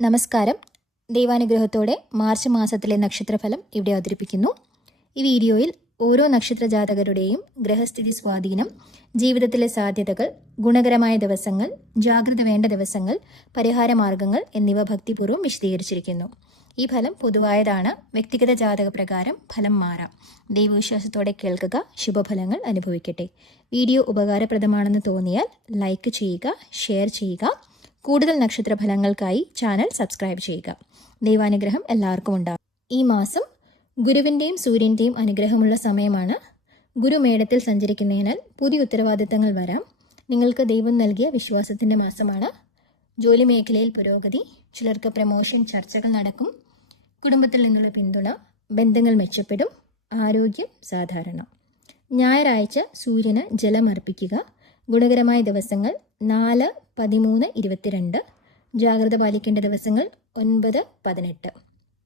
നമസ്കാരം. ദൈവാനുഗ്രഹത്തോടെ മാർച്ച് മാസത്തിലെ നക്ഷത്രഫലം ഇവിടെ അവതരിപ്പിക്കുന്നു. ഈ വീഡിയോയിൽ ഓരോ നക്ഷത്ര ജാതകരുടെയും ഗ്രഹസ്ഥിതി സ്വാധീനം, ജീവിതത്തിലെ സാധ്യതകൾ, ഗുണകരമായ ദിവസങ്ങൾ, ജാഗ്രത വേണ്ട ദിവസങ്ങൾ, പരിഹാരമാർഗങ്ങൾ എന്നിവ ഭക്തിപൂർവ്വം വിശദീകരിച്ചിരിക്കുന്നു. ഈ ഫലം പൊതുവായതാണ്. വ്യക്തിഗത ജാതക പ്രകാരം ഫലം മാറാം. ദൈവവിശ്വാസത്തോടെ കേൾക്കുക, ശുഭഫലങ്ങൾ അനുഭവിക്കട്ടെ. വീഡിയോ ഉപകാരപ്രദമാണെന്ന് തോന്നിയാൽ ലൈക്ക് ചെയ്യുക, ഷെയർ ചെയ്യുക. കൂടുതൽ നക്ഷത്രഫലങ്ങൾക്കായി ചാനൽ സബ്സ്ക്രൈബ് ചെയ്യുക. ദൈവാനുഗ്രഹം എല്ലാവർക്കും ഉണ്ടാകും. ഈ മാസം ഗുരുവിൻ്റെയും സൂര്യൻ്റെയും അനുഗ്രഹമുള്ള സമയമാണ്. ഗുരു മേടത്തിൽ സഞ്ചരിക്കുന്നതിനാൽ പുതിയ ഉത്തരവാദിത്തങ്ങൾ വരാം. നിങ്ങൾക്ക് ദൈവം നൽകിയ വിശ്വാസത്തിൻ്റെ മാസമാണ്. ജോലി മേഖലയിൽ പുരോഗതി, ചിലർക്ക് പ്രമോഷൻ ചർച്ചകൾ നടക്കും. കുടുംബത്തിൽ നിന്നുള്ള പിന്തുണ, ബന്ധങ്ങൾ മെച്ചപ്പെടും. ആരോഗ്യം സാധാരണ. ഞായറാഴ്ച സൂര്യന് ജലമർപ്പിക്കുക. ഗുണകരമായ ദിവസങ്ങൾ 4, 13, 22. ജാഗ്രത പാലിക്കേണ്ട ദിവസങ്ങൾ 9, 18.